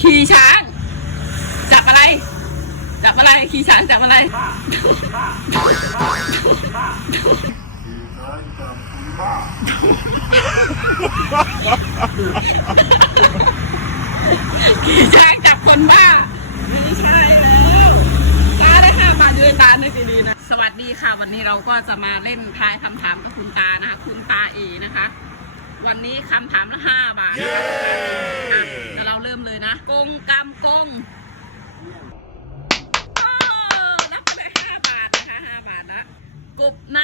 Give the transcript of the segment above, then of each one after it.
ขี่ช้าง จับอะไร จับอะไร ขี่ช้างจับอะไร ขี่ช้างจับคนบ้า ไม่ใช่แล้วตาได้ค่ะมาดูตาในดีๆนะ สวัสดีค่ะ วันนี้เราก็จะมาเล่นทายคำถามกับคุณตานะคะ คุณตาเอนะคะ วันนี้คำถามละห้าบาทนะคะ ริ่มเลยนะกงกำกงอ้าวรับไปเลยห้าบาทนะคะห้าบาทนะกบใน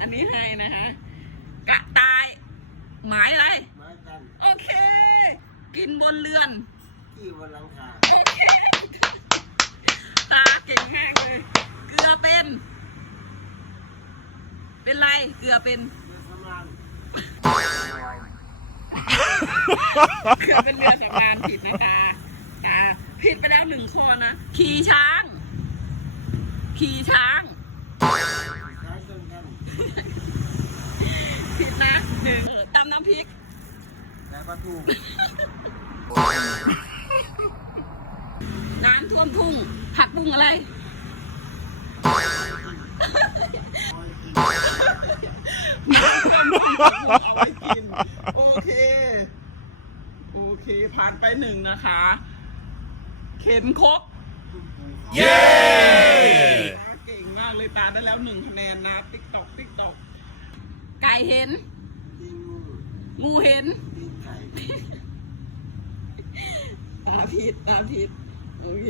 อันนี้ให้นะคะกระต่าย หมายอะไรโอเค กินบนเรือนโอเคตาเก่งมากเลย เกลือเป็น เป็นไร เกลือเป็น เกลือเป็นเรือสำราญผิดนะคะอ่าผิดไปแล้วหนึ่งข้อนะ ขี่ช้าง ขี่ช้าง ผิดนะหนึ่งเออตำน้ำพริกน้ำท่วมทุ่ง ผักบุ้งอะไร น้ำท่วมทุ่งผักบุ้ง เอาไว้กิน โอเค โอเค ผ่านไปหนึ่งนะคะ เข็นครกเย้ เก่งมากเลยตาได้แล้วหนึ่งคะแนนนะ ติ๊กตอก ติ๊กตอก ไก่เห็น งูเห็น ตาผิด ตาผิด โอเค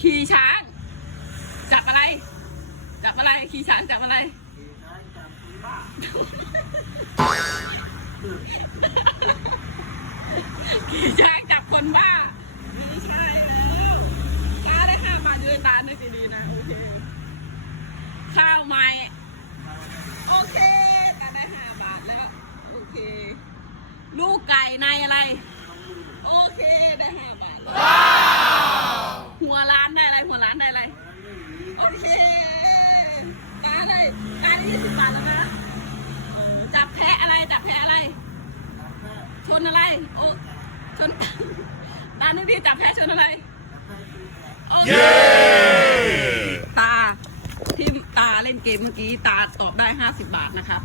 ขี่ช้าง จับอะไร จับอะไร ขี่ช้างจับอะไร ขี่ช้างจับคนบ้าไม่ใช่แล้วตาได้ข้าวมาดูตาหน่อยดีๆนะโอเค ข้าวใหม่โอเคตาได้ห้าบาทแล้ว โอเค ลูกไก่ในอะไร โอเคได้ห้าบาทแล้วหัวร้านได้อะไร หัวร้านได้อะไร โอเคตาได้ตาได้ยี่สิบบาทแล้วนะ ชนอะไร โอ้ชนตาหนึ่งที่จับแพ้ชนอะไรเย้ตาที่ตาเล่นเกมเมื่อกี้ ตาตอบได้ห้าสิบาทนะคะ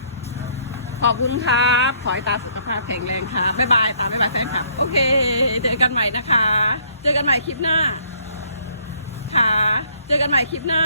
ขอบคุณครับ ขอให้ตาสุขภาพแข็งแรงค่ะ บ๊ายบาย ตาบ๊ายบายแฟนคลับ โอเค เจอกันใหม่นะคะ เจอกันใหม่คลิปหน้า ค่ะ เจอกันใหม่คลิปหน้า